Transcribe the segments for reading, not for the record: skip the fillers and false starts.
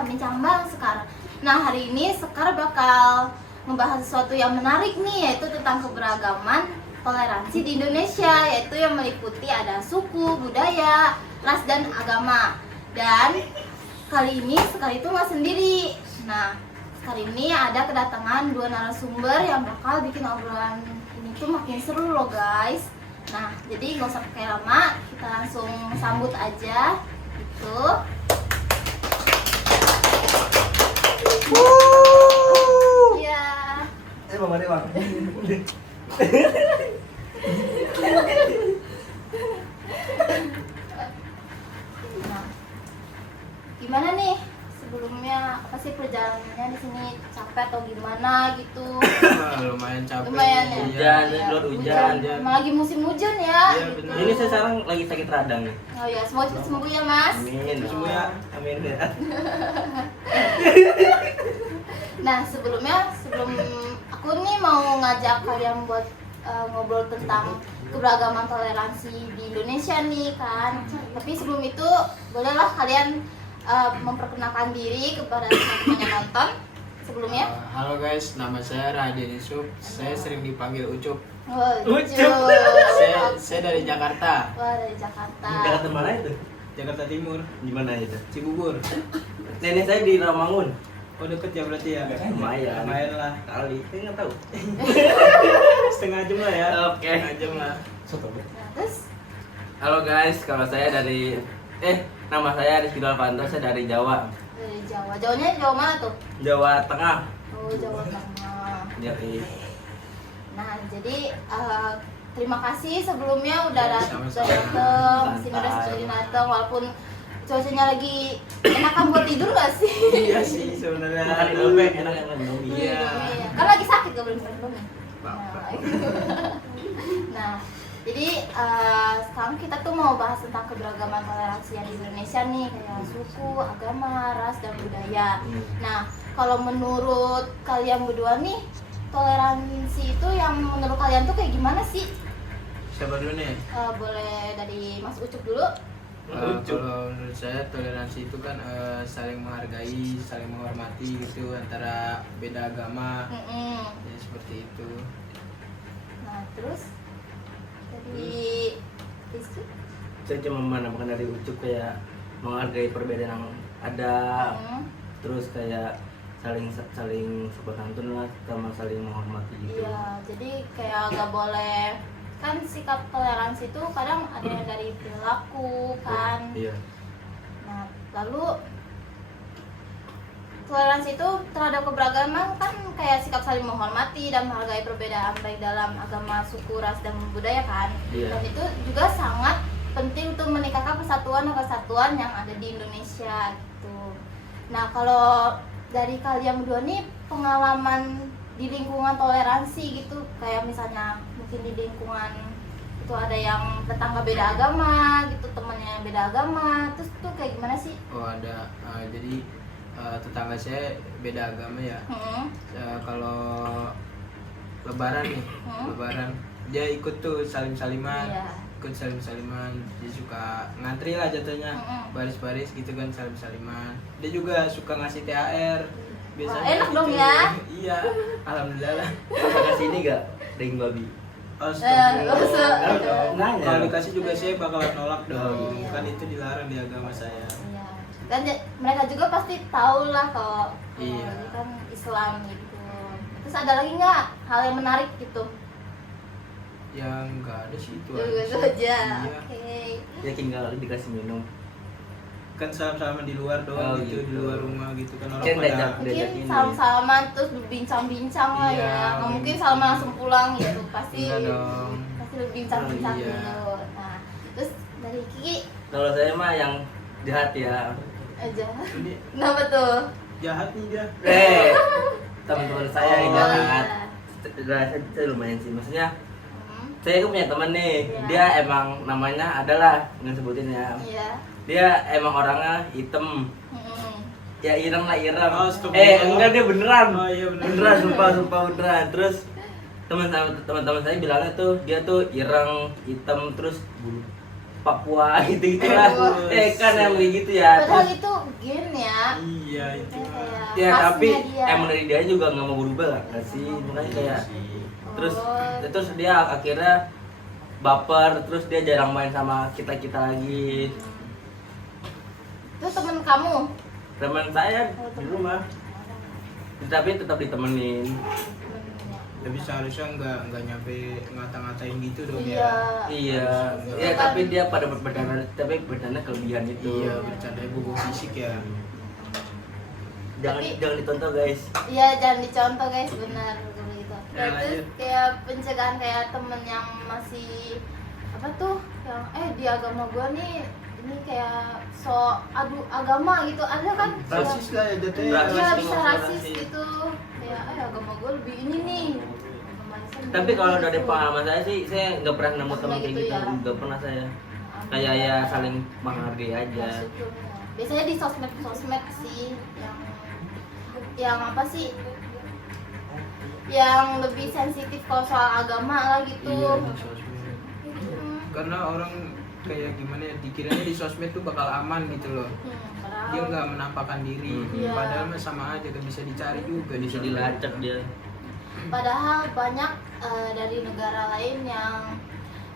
bincang-bincang bang Sekar. Nah hari ini Sekar bakal membahas sesuatu yang menarik nih, yaitu tentang keberagaman toleransi di Indonesia, yaitu yang meliputi ada suku, budaya, ras, dan agama. Dan kali ini Sekar itu nggak sendiri. Nah kali ini ada kedatangan dua narasumber yang bakal bikin obrolan ini tuh makin seru loh guys. Nah jadi nggak usah pakai lama, kita langsung sambut aja gitu. Iya. Bang Mari bang. Nah, gimana nih sebelumnya, apa sih perjalanannya di sini, capek atau gimana gitu? Lumayan capek. Lumayan ya. Hujan, Iya. keluar hujan. Emang lagi musim hujan ya. Iya, benar. Ini saya sekarang lagi sakit radang nih. Oh ya, semoga cepat sembuh ya mas. Amin. Semua ya. Amin ya. Nah sebelum aku nih mau ngajak kalian buat ngobrol tentang keberagaman toleransi di Indonesia nih kan. Tapi sebelum itu bolehlah kalian memperkenalkan diri kepada teman-teman yang nonton sebelumnya. Halo guys, nama saya Radin Yusuf. Saya sering dipanggil Ucup. Oh, Ucup. Saya dari Jakarta. Wah dari Jakarta. Jakarta mana itu? Jakarta Timur, Di mana itu? Cibubur. Nenek saya di Rawamangun. Oh deket ya berarti ya? Lumayan. Lumayan lah. Kali. Saya nggak tahu. Setengah jam lah ya. Oke. Setengah jam lah. Nah, terus Halo guys, kalau saya dari nama saya Rizky Dalvanto, saya dari Jawa. dari Jawa. Jawanya Jawa mana tuh? Jawa Tengah. Oh Jawa Tengah. Jadi Nah jadi terima kasih sebelumnya udah datang, Sama-sama. masih udah datang walaupun cuacanya lagi enakan buat tidur gak sih? Iya sih sebenarnya. makan Indomie, enak Indomie. Iya. Kan lagi sakit gak boleh makan Indomie. Bapak. Nah, jadi sekarang kita tuh mau bahas tentang keberagaman toleransi yang di Indonesia nih, kayak suku, agama, ras, dan budaya. Nah, kalau menurut kalian berdua nih, toleransi itu yang menurut kalian tuh kayak gimana sih? Siapa dulu nih? Boleh dari Mas Ucup dulu. Kalau menurut saya toleransi itu kan saling menghargai, saling menghormati gitu antara beda agama. Ya seperti itu. Nah, terus dari Rizky? Saya cuma menambahkan dari Ucup kayak menghargai perbedaan yang ada, terus kayak saling sopan santun lah, sama saling menghormati gitu. Iya, jadi kayak gak boleh, kan sikap toleransi itu kadang ada yang dari perilaku kan. Iya. Nah, lalu toleransi itu terhadap keberagaman kan kayak sikap saling menghormati dan menghargai perbedaan baik dalam agama, suku, ras, dan budaya kan. Iya. Dan itu juga sangat penting untuk meningkatkan persatuan dan kesatuan yang ada di Indonesia gitu. Nah, kalau dari kalian berdua nih pengalaman di lingkungan toleransi gitu, kayak misalnya mungkin di lingkungan itu ada yang tetangga beda agama gitu, temannya yang beda agama, terus tuh kayak gimana sih? Oh ada. Jadi tetangga saya beda agama ya. Kalau Lebaran nih, Lebaran dia ikut tuh salim-saliman. Iya. Ikut salim-saliman, dia suka ngantri lah jatuhnya, baris-baris gitu kan, salim-saliman. Dia juga suka ngasih THR biasanya. Wah, enak gitu. dong ya. Iya, alhamdulillah. Kasih ini gak daging babi? Astaga. Nanya. Kalau dikasih juga saya bakal nolak dong. Iya. Kan itu dilarang di agama saya. Iya. Dan mereka juga pasti tahu lah kalau Iya. ini kan Islam gitu. Terus ada lagi nggak hal yang menarik gitu? Yang enggak ada sih itu Itu aja. aja. Iya. Oke. Ya tinggal dikasih minum. Kan salam-salaman di luar doang Oh, gitu, di gitu. luar rumah gitu kan orang Kan pada. diajak. Mungkin ini. salam-salaman terus berbincang-bincang lah Iya, ya. Nggak mungkin bener. salaman langsung pulang gitu. Pasti Enggak dong. pasti berbincang-bincang Oh, iya. dulu. Nah, terus dari Kiki Kalau saya mah yang jahat ya. aja. Ini Kenapa tuh? jahat nih dia. Teman-teman saya yang Oh, jahat. iya. Saya lumayan sih, maksudnya Hmm, saya punya teman nih, Iya. dia emang namanya adalah nggak sebutin ya. Iya. Dia emang orangnya hitam, Hmm. ya ireng lah ireng. Oh, astagfirullah. Enggak dia beneran. Oh, iya, beneran. Beneran, sumpah beneran. Terus teman-teman saya bilangnya tuh dia tuh ireng, hitam, terus bulu Papua gitu lah. Kan yang begitu ya. Padahal Terus, itu gen ya. Iya itu. Kayak ya khasnya tapi dia. emang dari dia juga nggak mau berubah lah nggak sih, makanya kayak terus dia akhirnya baper, terus dia jarang main sama kita lagi. Itu temen kamu? Teman saya di rumah, tapi tetap ditemenin. Tapi seharusnya nggak nyampe ngata-ngatain gitu dong Iya. ya. Iya, Itu ya kan- tapi dia pada bercanda, tapi bercanda kelebihan itu. Iya, bercanda bobo fisik ya. Jangan Tapi- jangan ditonton guys. Iya, jangan dicontoh guys, benar kalau gitu. Ya, Terus lanjut. kayak pencegahan kayak temen yang masih apa tuh, yang di agama gua nih ini kayak so adu agama gitu, ada kan? Rasis lah ya jatuhnya. Rasis. Iya, Rasis, bisa ngomong rasis rasis. gitu. Kayak agama gua lebih ini nih. Agama Islam Tapi lebih kalau ini, dari gitu. pengalaman saya sih, saya nggak pernah nemu teman kayak Gitu gitu, ya. nggak pernah saya. Kayak ya saling menghargai aja. Syukurnya. Biasanya di sosmed sih yang apa sih? Yang lebih sensitif kalau soal agama lah gitu. Iya, di sosmed. Hmm. Karena orang kayak gimana ya, dikiranya di sosmed tuh bakal aman gitu loh. Padahal- Dia nggak menampakkan diri. Iya. Padahal mah sama aja kan bisa dicari juga di Bisa sosmed. dilacak dia. Padahal banyak dari negara lain yang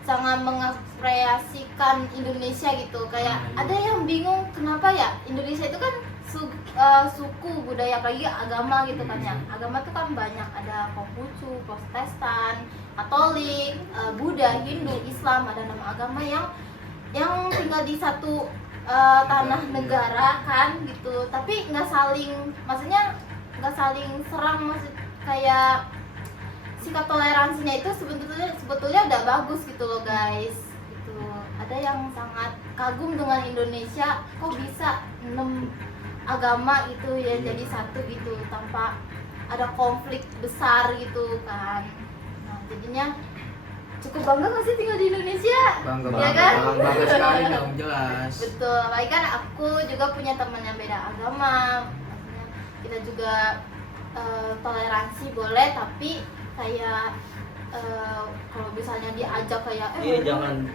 sangat mengapresiasikan Indonesia gitu. Kayak Iya. ada yang bingung kenapa ya Indonesia itu kan suku budaya apalagi agama gitu kan ya. Agama tuh kan banyak, ada Konghucu, Protestan, Katolik, Buddha, Hindu, Islam, ada 6 agama yang tinggal di satu tanah negara kan gitu. Tapi nggak saling, maksudnya nggak saling serang, maksud kayak sikap toleransinya itu sebetulnya udah bagus gitu loh guys. Gitu. Ada yang sangat kagum dengan Indonesia, kok bisa 6 agama itu ya jadi satu gitu tanpa ada konflik besar gitu kan. Nah, jadinya cukup bangga gak sih tinggal di Indonesia? Bangga Ya banget, kan? bangga sekali dong, jelas. Betul, apalagi kan aku juga punya teman yang beda agama. Maksudnya kita juga toleransi boleh, tapi kayak kalau misalnya diajak kayak Iya,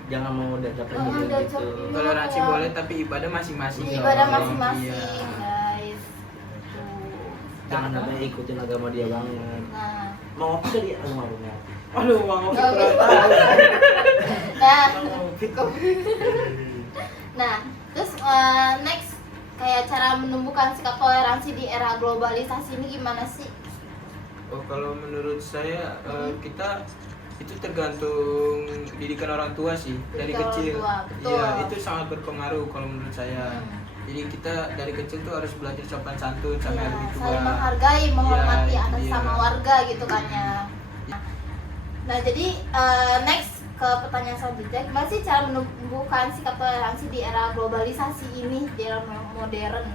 jangan mau diajak Oh, gitu. diajak. Toleransi Iya. boleh tapi ibadah masing-masing. di dong. ibadah masing-masing Iya. guys. Tuh. Jangan sampai ikutin agama dia banget. Nah, Mau apa dia? Mau apa? Aduh, mau Nggak kita bisa. tahu. nah, nah, terus next kayak cara menumbuhkan sikap toleransi di era globalisasi ini gimana sih? Oh, kalau menurut saya kita itu tergantung didikan orang tua sih dari Didikan kecil. orang tua, betul. Iya, itu sangat berpengaruh kalau menurut saya. Jadi kita dari kecil tuh harus belajar sopan santun sama yang Ya, lebih tua. saling menghargai, menghormati Iya, atas iya. sama warga gitu kan ya. Nah, jadi next ke pertanyaan selanjutnya, gimana sih cara menumbuhkan sikap toleransi di era globalisasi ini, di era modern?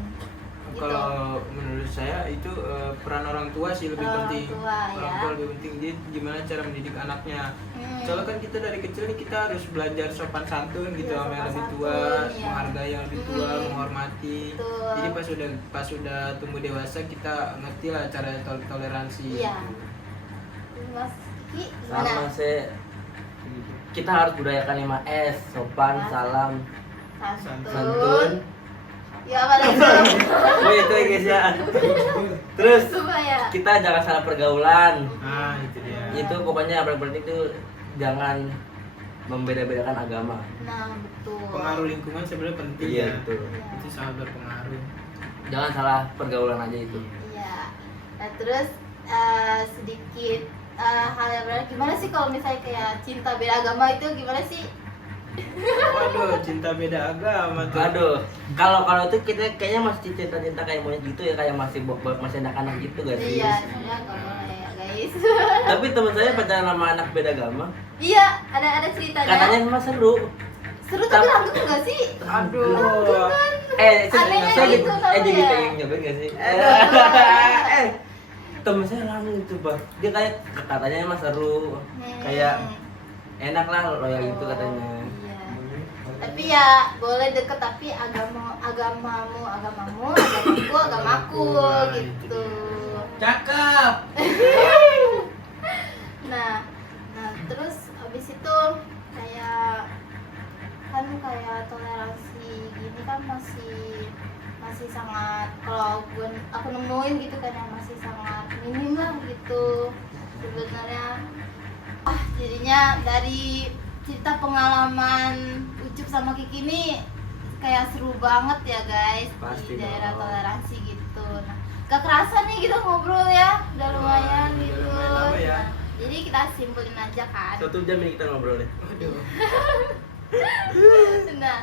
Gitu. Kalau menurut saya itu peran orang tua sih lebih Orang penting. tua, ya. Orang tua lebih penting. Jadi gimana cara mendidik anaknya? Hmm. Soalnya kan kita dari kecil nih kita harus belajar sopan santun gitu Iya, sama yang sopan lebih tua, santun, iya. menghargai yang lebih tua, Hmm. menghormati. Betul. Jadi pas udah tumbuh dewasa kita ngerti lah cara toleransi. Iya. gitu. Mas Ki, Sama gimana? kita harus budayakan 5S, sopan, Mas. salam, Santun. santun. Ya apa lagi? Oh itu ya guys ya. Terus Coba ya. kita jangan salah pergaulan. Nah, itu dia. Itu pokoknya yang paling penting itu jangan membeda-bedakan agama. Nah, betul. Pengaruh lingkungan sebenarnya penting Iya, ya. betul. Itu sangat berpengaruh. Jangan salah pergaulan aja itu. Iya. Nah, terus sedikit hal yang benar, gimana sih kalau misalnya kayak cinta beda agama itu gimana sih? Waduh, cinta beda agama tuh. Aduh, kalau itu kita kayaknya masih cinta-cinta kayak monyet gitu ya, kayak masih anak-anak gitu gak sih? Iya, sebenarnya nggak boleh ya guys. Tapi teman saya pacaran sama anak beda agama, Iya, ada ceritanya. katanya emang seru. Seru tapi langgeng nggak sih? Aduh. Anehnya saya gitu tau jadi ya. pengen nyobain gak sih? Temen saya langsung coba, dia kayak katanya emang seru, kayak enak lah loyal gitu katanya. Iya. Tapi ya boleh deket, tapi agamamu, agamaku Wah, gitu. Cakep. Nah, terus abis itu kayak kan kan kayak toleransi gini kan masih sangat, kalau aku nemuin gitu kan yang masih sangat minim lah gitu sebenarnya. Jadinya dari cerita pengalaman Ucup sama Kiki ini kayak seru banget ya guys. Pasti di daerah dong. toleransi gitu. Nah, gak kerasa nih kita ngobrol ya, udah lumayan Udah gitu. lumayan lama ya. Nah, jadi kita simpulin aja kan. 1 jam ini kita ngobrol deh. Waduh. Nah,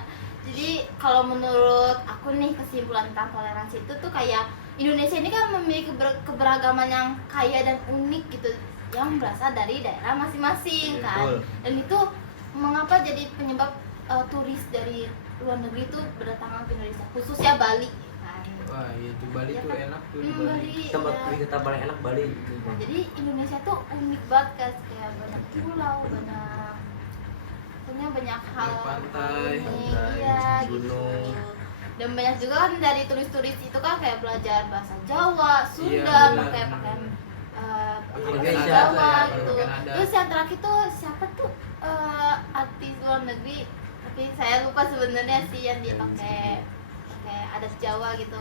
jadi kalau menurut aku nih kesimpulan tentang toleransi itu tuh kayak Indonesia ini kan memiliki keberagaman yang kaya dan unik gitu, yang berasal dari daerah masing-masing Iya, kan. betul. Dan itu mengapa jadi penyebab turis dari luar negeri itu berdatangan ke Indonesia, khususnya Bali kan. Wah, itu Bali Ya tuh kan? enak tuh di Bali. Bali, Tempat ya. wisata paling enak Bali. Nah, jadi Indonesia tuh unik banget guys, kayak banyak pulau, banyak hal Pantai, unik, pantai, iya gunung. gitu. Dan banyak juga kan dari turis-turis itu kan kayak belajar bahasa Jawa, Sunda, Iya, benar, pakai benar. pakaian Indonesia Jawa lah ya, gitu. pakaian adat. Terus yang terakhir tuh siapa tuh artis luar negeri, tapi saya lupa sebenarnya sih, yang dia pakai adat Jawa gitu.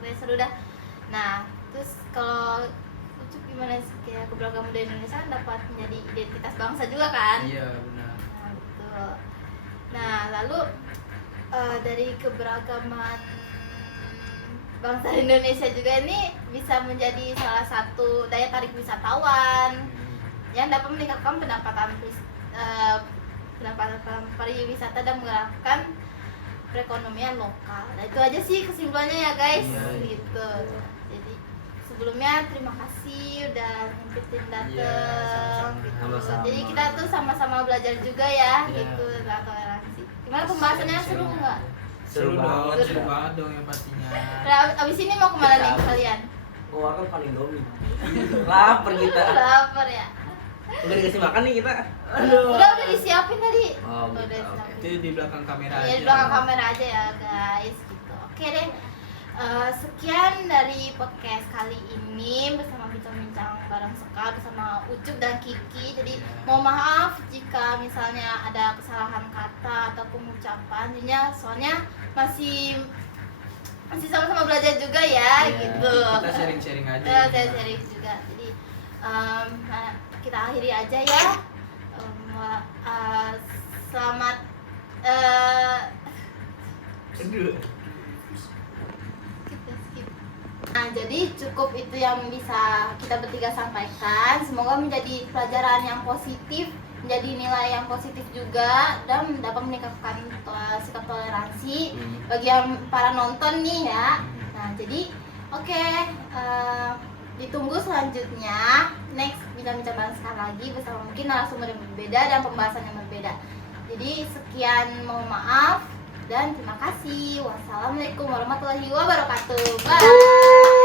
Kayak seru dah. Nah, terus kalau Ucup gimana sih, kayak keberagaman di Indonesia kan dapat menjadi identitas bangsa juga kan? Iya, benar. Nah, betul. Nah, lalu dari keberagaman bangsa Indonesia juga ini bisa menjadi salah satu daya tarik wisatawan yang dapat meningkatkan pendapatan pariwisata dan menggerakkan perekonomian lokal. Nah, itu aja sih kesimpulannya ya guys. Iya, Gitu. Jadi sebelumnya terima kasih udah nyempetin dateng Iya, sama-sama. gitu. Sama-sama. Jadi kita tuh sama-sama belajar juga ya Iya. gitu tentang toleransi. Gimana pembahasannya, seru nggak? Seru Seru dong, banget, seru ya. banget dong yang pastinya. Nah, abis ini mau kemana nih kalian? Keluarga paling domi. Lapar kita. Lapar ya? Udah dikasih makan nih kita. Udah disiapin tadi. Oh, Udah gitu. disiapin. Itu di belakang kamera Ya aja. di belakang kamera aja ya guys gitu. Oke deh. Sekian dari podcast kali ini bersama bincang-bincang bareng Sekar bersama Ucup dan Kiki. Jadi mohon maaf jika misalnya ada kesalahan kata atau pengucapan, jadinya soalnya masih sama-sama belajar juga ya Iya, gitu. Kita sharing-sharing aja. Saya sharing juga. Jadi nah, kita akhiri aja ya. Selamat Aduh. Nah, jadi cukup itu yang bisa kita bertiga sampaikan. Semoga menjadi pelajaran yang positif, menjadi nilai yang positif juga, dan dapat meningkatkan sikap toleransi bagi yang para nonton nih ya. Nah, jadi oke, ditunggu selanjutnya next bincang-bincang bareng sekali lagi bersama mungkin narasumber yang berbeda dan pembahasan yang berbeda. Jadi sekian, mohon maaf dan terima kasih. Wassalamualaikum warahmatullahi wabarakatuh. Bye.